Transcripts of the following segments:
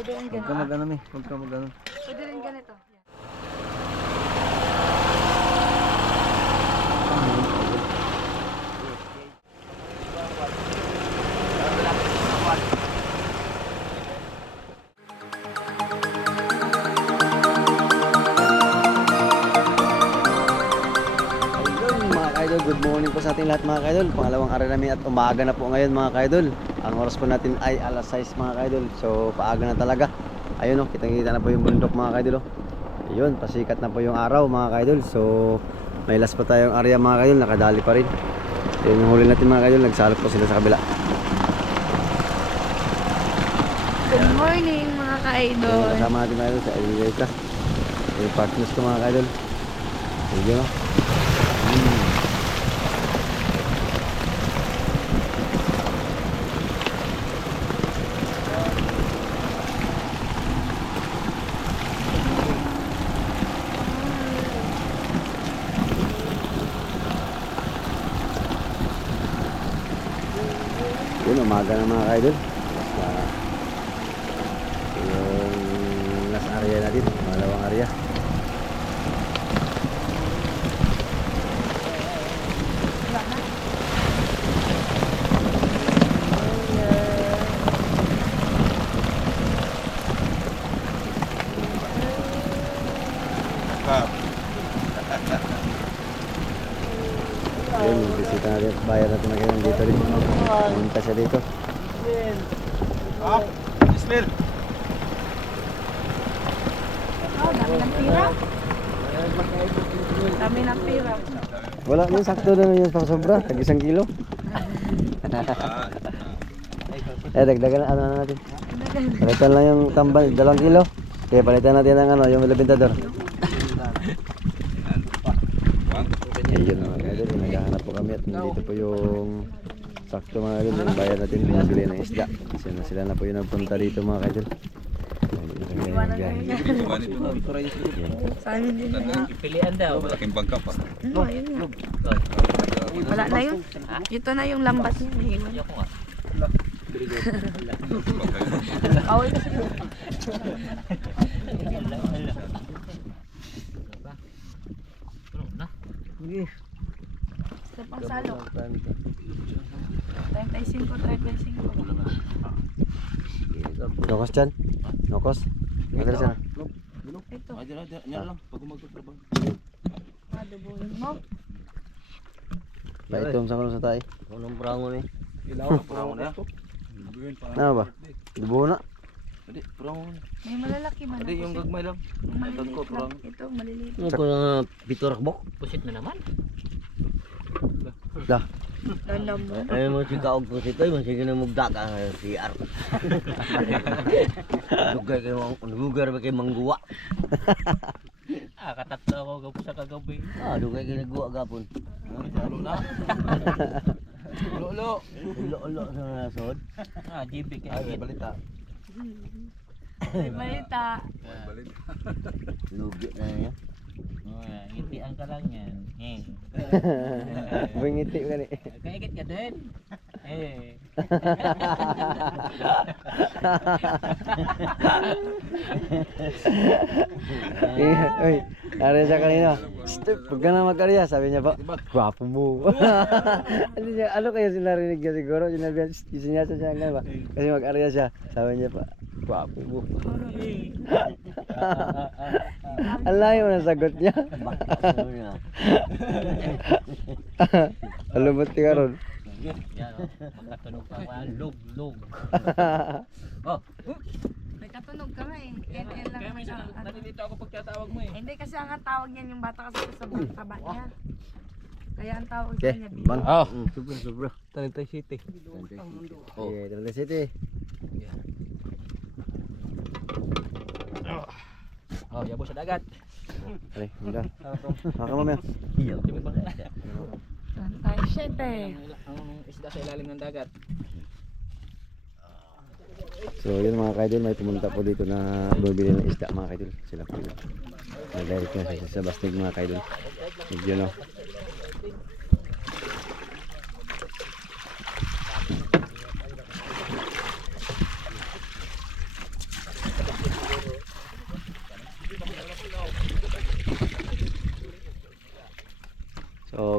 Pwede rin Huwag ka ganito. mag-ano, eh. Huwag ka mag-ano. Pwede rin ganito. Ayun mga kaidol, good morning po sa ating lahat mga kaidol. Pangalawang araw namin at umaga na po ngayon mga kaidol. Ang oras po natin ay alas 6 mga kaidol. So paaga na talaga. Ayun o, kitang-kita na po yung bundok mga kaidol o. Ayun, pasikat na po yung araw mga kaidol. So may last pa tayong area mga kaidol, nakadali pa rin. Ayun yung huli natin mga kaidol, nagsalok po sila sa kabila. Good morning mga Ayun, ka-idol. kasama natin mga kaidol sa Elvira. Yung partners ko mga kaidol. Ayun o. Yun, umaga na mga kaidol. Basta yung last area natin, malawang area. Ayun, bisita natin, bayar natin na kayo dito rin. Pumunta siya dito. Ismail. Oh, dami ng pira. Dami ng pira. Wala yun, sakto na yun pang sobra, tag 1 kilo. Dagdagan ano natin. Palitan lang yung tambal, 2 kilo. Kaya palitan natin ang ano, yung labintador. Ayun mga kaidol, naghahanap po kami at nandito po yung sakto mga kaidol, yung bayan natin binabili ng isda. Sila na po yung nagpunta dito mga kaidol. Sa amin din. Pilihan daw. Malaking bangka pa. No, yun nga. Wala na yun. Ito na yung lambat niya. Nahiwan. Awal kasi. Sa pangsalo. 35. Nokos dyan? Nokos? Nagkala siya na? Ito. Yan lang. Pag magtatrabaho. Madubuhin mo. Baitom sa kuno sa tayo. Unang prangon eh. Prangon na. Ano ba? Dubo na? Hindi, prangon. May malalaki man. Hindi, yung gagmay lang. Yung maliliit Dagko, lang. parang. Ito, maliliit. Ano ko na piturakbok? Pusit na naman. Dah. Alam mo. Ay mo si kaog ko si Toy, sige na mugdaka sa CR. Lugar ba kay mangguwa? Katatlo ako gapo sa kagabi. Dugay kay nagguwa gapon. Lalo na. Lolo. Ulo-ulo sa nasod. JB kay balita. May malita. Lugi na niya. Ngitian ka lang yan. Bingiti ka ni. Kaigit ka din. Uy, area siya kanina. Step, huwag ka na mag-area. Sabi niya pa, gwapo mo. Ano kaya sinarinig niya siguro? Sinyasa siya nga ba? Kasi mag-area siya. Sabi niya pa, gwapo mo. Ang layo na sagot niya. Bakit niya? Alumot ka ron. Yan magkatunog pa ba? Log. May katunog ka nga eh. NL lang. Kaya minsan nalilito ako pag tatawag mo eh. Hindi kasi ang tawag niyan yung bata kasi sa taba niya. Kaya ang tawag Okay, niya. bang. Sobra. Talentay City. Okay, Talentay City. Yabo sa dagat. Ay, hindi. Haka mo meron. Tantay shit eh. Ang isda sa ilalim ng dagat. So yun mga kaidol, may pumunta po dito na bumibili ng isda mga kaidol. Sila po yun. Nag-direct na siya sa Bastig mga kaidol. Medyo no.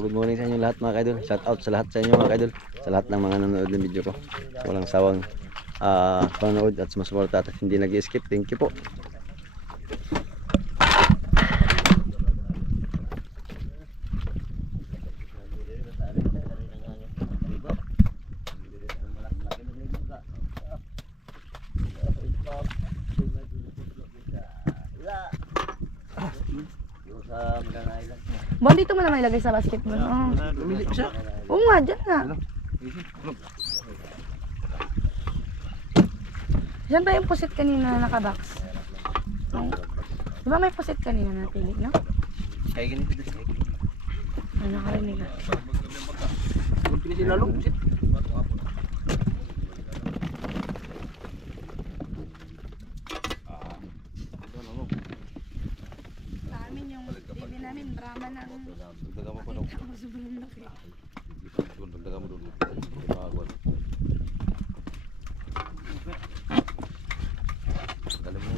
good morning sa inyo lahat mga kaidol. Shout out sa lahat sa inyo mga kaidol. Sa lahat ng mga nanonood ng video ko. Walang sawang panonood at sumusuporta at hindi nag-skip. Thank you po. Bon, dito mo naman ilagay sa basketball. Oh. Pumili ko siya. Oo nga, dyan nga. Diyan ba yung pusit kanina na nakabox? Ay. Di ba may pusit kanina na pili, no? Kaya ganito dito. Ano nakarinig ah. Kung pinili lalo, busit. Sa amin yung TV namin, Brahma ng... Dagdagan mo pa daw. Sobrang laki. Doon, dagdagan mo doon. Pagod. Galing mo.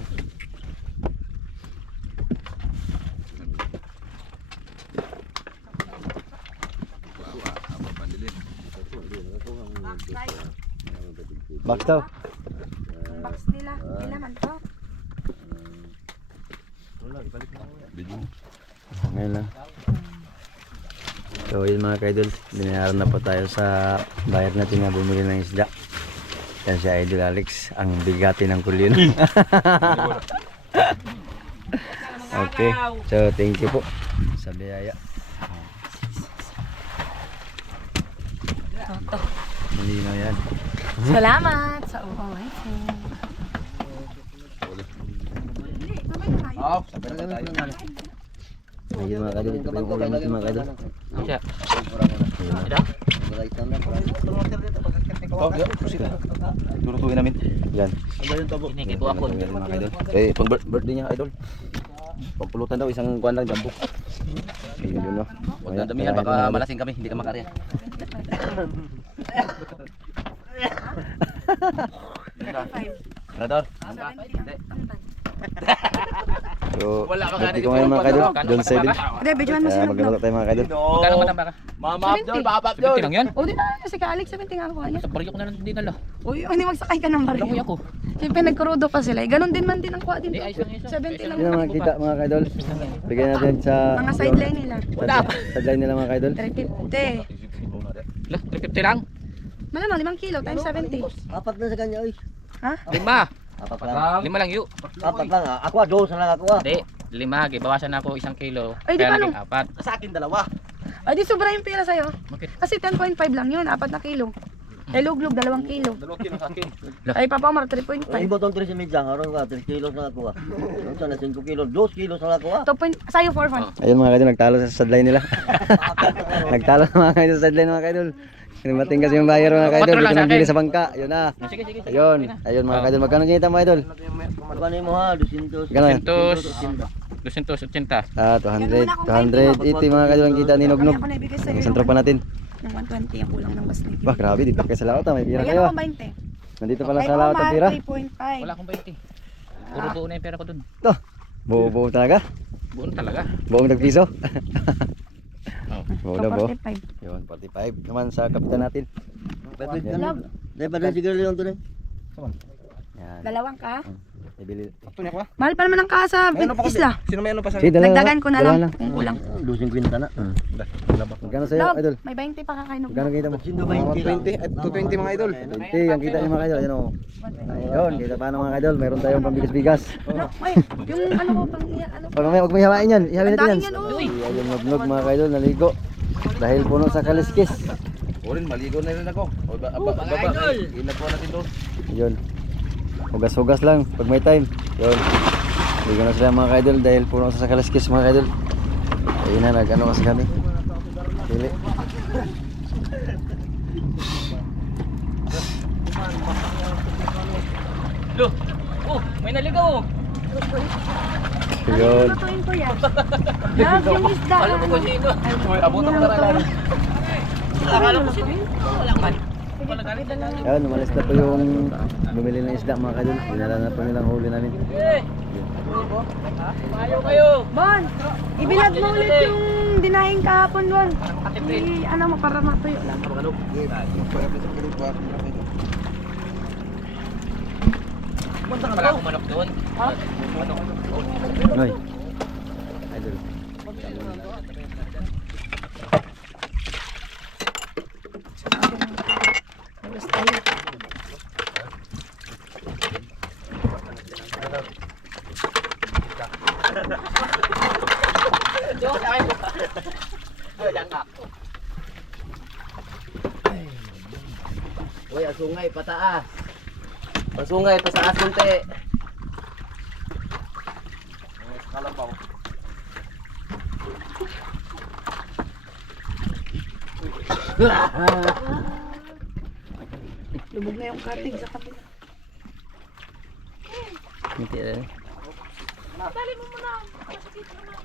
Box daw. Yung box nila, kailangan to. Video. Ngayon lang. So yun mga kaidol, binayaran na po tayo sa bayar natin na bumili ng isda. Yan si Idol Alex, ang bigati ng kulino. Okay, so thank you po sa biyaya. Malinaw yan. Salamat sa uway. Hindi, sabay na tayo. Sabi na tayo. Ayun mga kaidol, ito pa yung ulam natin mga kaidol. Siya. Oh, yeah, busit. Lurutuin namin. Yan. Ini kay buak ko. Yan mga kaidol. Eh, pang birthday niya, idol. Pampulutan daw, isang kuwan lang, jumbo. Ayun yun no. Huwag na damihan, baka malasing kami, hindi ka makarya. Radar. So, Wala ka birthday ko ngayon mga kaidol, June 7. Hindi, videoan mo Kaya sila. maglalaro tayo mga kaidol. Magkano mo tamba ka? Mama up 70. doon, papa up 70 lang yan? O, di na kasi ka Alex, 70 nga ako niya. Sa baryo ko na lang din nala. Uy, hindi magsakay ka ng Lamoy baril. ako. Siyempre nagkurudo pa sila. Ganon din man din ang kuha din. Hindi, ayos lang yun. 70 lang. Yun ang mga kita mga kaidol. Bigyan natin sa Mga sideline nila. sideline nila mga kaidol. 350. Lah, 350 lang. Malamang 5 kilo times 70. Apat na sa kanya, oy. Ha? 5. Apat lang. 5 lang yun. Apat lang, ah. Ako, dos na lang ako, ah. Hindi, 5. Bawasan na ako 1 kilo. Ay, di Kaya paano? naging 4. Sa akin dalawa. Ay, di sobra yung pera sa'yo. Bakit? Kasi 10.5 lang yun, 4 na kilo. Eh, luglug, 2 kilo. 2 kilo sa akin. Ay, Papa Omar, Ay, 3.5. ibo tong 3 medyang, aron ka, 3 kilos na ako, ah. Ano sana, 5 kilos, 2 kilos na ako, ah. 2 sa'yo 4 fun. Ayun mga kaidol, nagtalo sa sideline nila. Nagtalo na mga kaidol sa sideline mga kaidol. Dumating kasi yung buyer mga kaidol, Patro lang dito sa nang bili akin. sa bangka. Yun na. Sige, sige. Ayun, ayun mga kaidol, magkano kinita mga kaidol? Magkano mo, ha? 200. Gano'n? 280. 200, 280 mga kaidol ang kita ni Nognog. Ako na ibigay sa'yo. Ang sentro pa natin. Yung 120 yung kulang ng bus na Bah, grabe, dito kayo sa laot, may pira Ayan kayo. ako ah. 20. Nandito pala Kay sa laot ang Omar, pira. 3.5. Wala akong 20. Puro buo na yung pera ko dun. Ito, buo-buo talaga. Buo na talaga. Buong nagpiso. Oh. Buo na buo. 45. Yun, 45 naman sa kapitan natin. Love. Dahil ba na siguro yung to, Yan, Dalawang ka? ibili. Ito niya ko. Mahal pa naman ang ka sa isla. Sino may ano pa sa Sige, dalawa Dagdagan ko na dalawa lang kung kulang. 250 na. Magkano sa'yo, Love, idol? may 20 pa kakainom. Magkano kita mo? 20 at 220 mga idol. 20, ang kita niyo mga idol. Ayan o. Ayun, kita paano mga idol. Meron tayong pambigas-bigas. No, ay, yung ano ko pang ano. O mamaya, huwag mo ihawain yan. Ihawin Ang natin yan. dami yan, oh. Ayun, Nognog mga idol, naligo. Dahil puno sa kaliskis. Orin, maligo na rin ako. O, baba. Inag po natin doon. Yun. Hugas-hugas lang pag may time. Yun. Ligo na sila mga idol dahil puno sa kaliskis mga idol. Ayun na, nag-ano kasi kami. Pili. Lo. Oh, may naligaw. Yun. Lutuin ko yan. Love, yung isda. Alam mo kung sino. Abutan ko na lang. Akala ko sino. Wala man. Sige, Ayun, umalis na po yung bumili ng isda mga kaidol. Dinala na po nilang huli namin. Bon, ibilad mo ulit yung dinaing kahapon, Bon. Ano mo, para matuyo lang. Wala akong manok doon. Hoy. Idol. Alas tayo. Uy, asungay, pataas. Asungay, pataas konti. Kalabaw. Lubog na yung cutting sa kabila. Hindi rin. Dali mo muna. Masakit naman.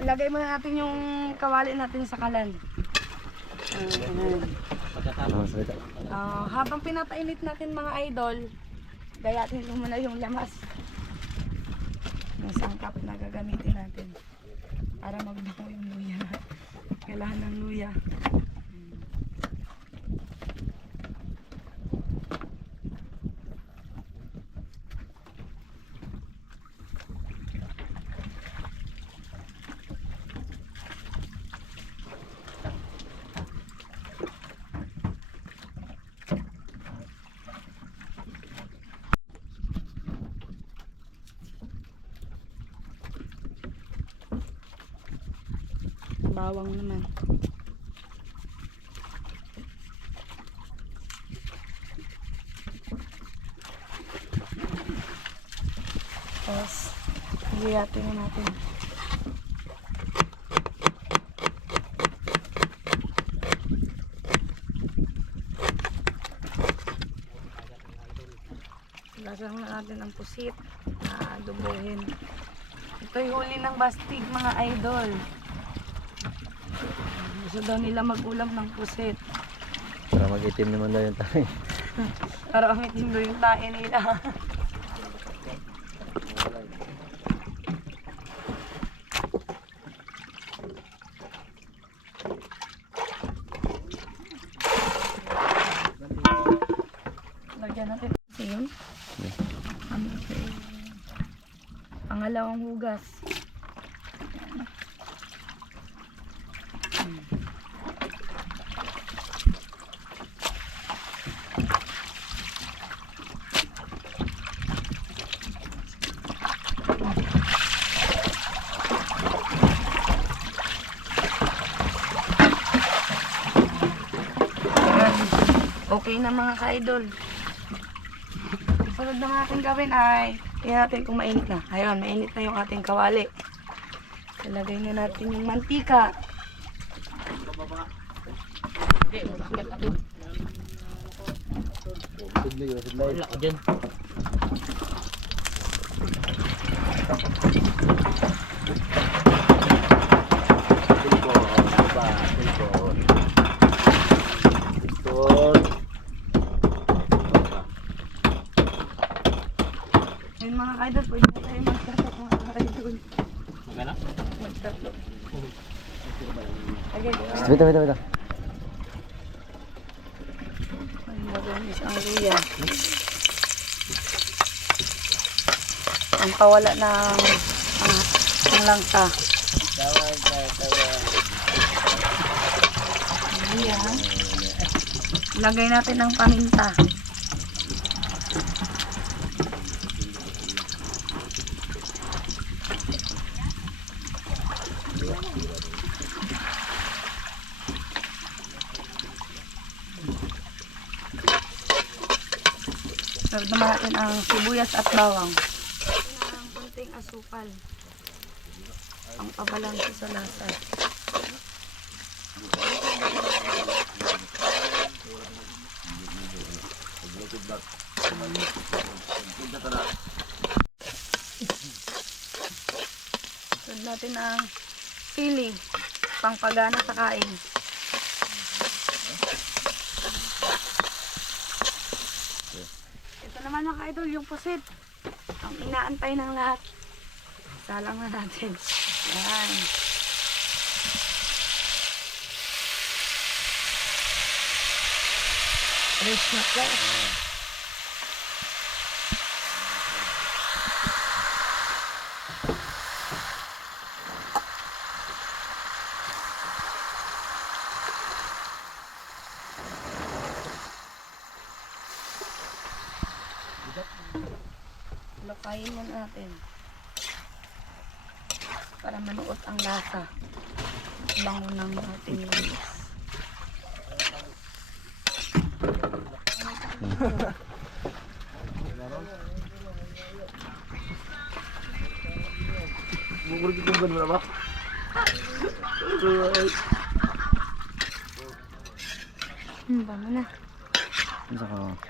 Ilagay muna natin yung kawali natin sa kalan. Ayan. Habang pinapainit natin mga idol, gayatin ko muna yung lamas ng sangkap na gagamitin natin para magbuo yung luya. Kailangan ng luya. Bawang naman. Tapos, hiyatin na natin. Lasan na natin ang pusit na dubuhin. Ito yung huli ng bastig mga idol. Gusto daw nila mag-ulam ng pusit. Para mag-itim naman daw yung tayo. Para umitim daw yung tae nila. Lagyan natin kasi yun. Pangalawang hugas. Okay na mga ka-idol. Sunod na ating gawin ay tingnan natin kung mainit na. Ayun, mainit na yung ating kawali. Ilagay na natin yung mantika. Wala ko dyan. Ayun mga ka-idol, pwede na tayo mag-start mga ka-idol. Magana? Mag-start. Okay. Wait, wait, wait. Magunis ang luya. Ang pawala ng langka. Ayan. Lagay natin ng paminta. Sunod naman natin ang sibuyas at bawang. Ang kunting asukal. Ang pabalansi sa lasa. Sunod natin ang sili. Pangpagana sa kain. Ito naman mga idol, yung pusit. Ang inaantay ng lahat. Salang na natin. Yan. Fresh na fresh. Lokayin mo natin para manuot ang lasa. Bango ng ating langis. Bango na. Isa ka.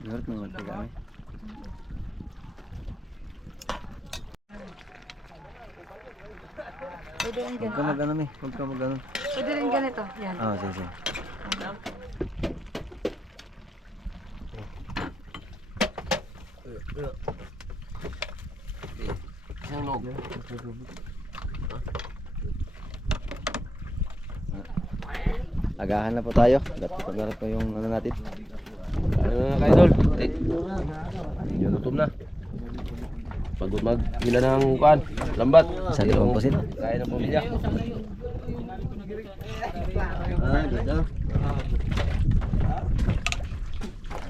Garot mo naman kami. Pwede rin Huwag ka ganito. mag-ano mi. Huwag ka mag-ano. Pwede rin ganito. Yan. Ah, sige, sige. Agahan na po tayo. Garot po yung ano natin. Ano na kayo, Idol? Yun, gutom na. Pagod maghila ng kuan, lambat. Sa likong pusit. Kaya ng pamilya. Ah, dito.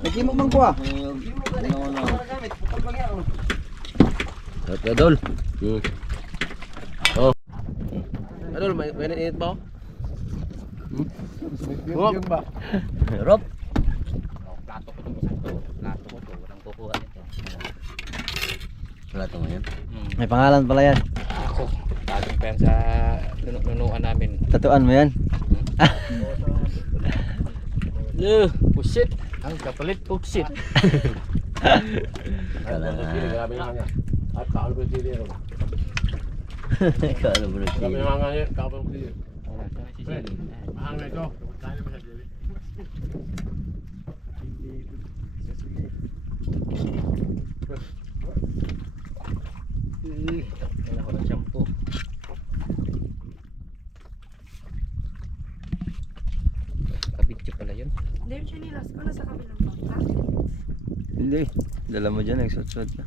Nagkimok man ko ah. Ano. Sarap ka, Idol. Oh. Idol, may init ba? Huwag ba? Sarap. Plato ko itong isang to. Plato ko to. Walang kukuha nito. Wala ito ngayon. May pangalan pala yan. Ako. Bagong pa yan sa nunuan namin. Tatuan mo yan. Pusit. Ang kapalit pusit. Grabe naman yan. At kakal ko yung sili. Kala mo na Grabe siya. naman nga yan, kakal ko yung sili. Wala ito na si Sili. Mahal na ito. Dahil mo sa sili. Wala ko ng shampoo. Kabityo pala yun. Hindi yung chinilas ko na sa kabilang bangka. Hindi. Dala mo dyan. Nagsuot-suot ka.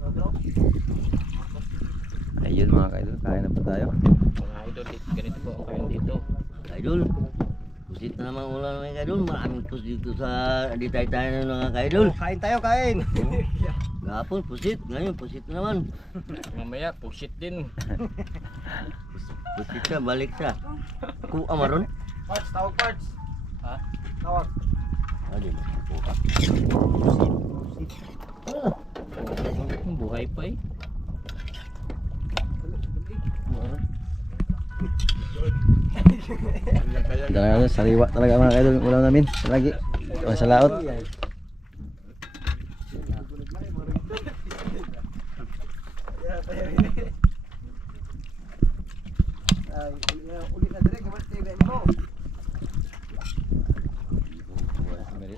Ayun mga kaidol. Kaya na po tayo. Mga idol, ganito po ang kain dito. Kaidol. Pusit na naman ulan ng kaidol. Maraming pus dito sa di tayo ng mga kaidol. Kain tayo, kain! Gapon, pusit. Ngayon, pusit na naman. Mamaya, pusit din. Pusit siya, balik siya. Kuha maron. Parts, tawag parts. Ha? Tawag. Ano mo? Kuha. Buhay pa eh. Talaga sariwa talaga mga kaidol. Ulam namin. Lagi. O sa laot.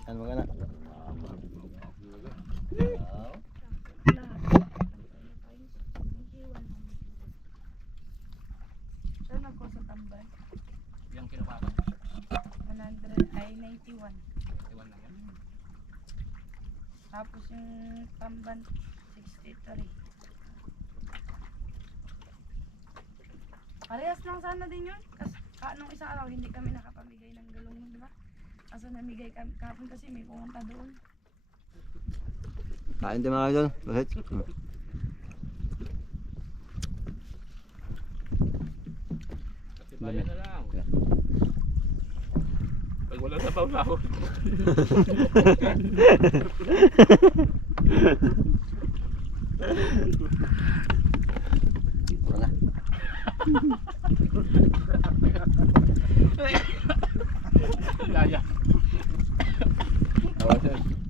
Ano mga na? Saan ako sa tamban? Yung kinuha ko. 100 ay 91. Iwan lang yan. Tapos yung tamban 63. Parehas lang sana din yun. Kasi nung isang araw hindi kami nakapamigay ng sa namigay kapon kasi may pumunta doon. Kain din mga idol. Bakit? Bayan na lang. Pag wala sa pawlawon. Pura na. Laya. Awas yan.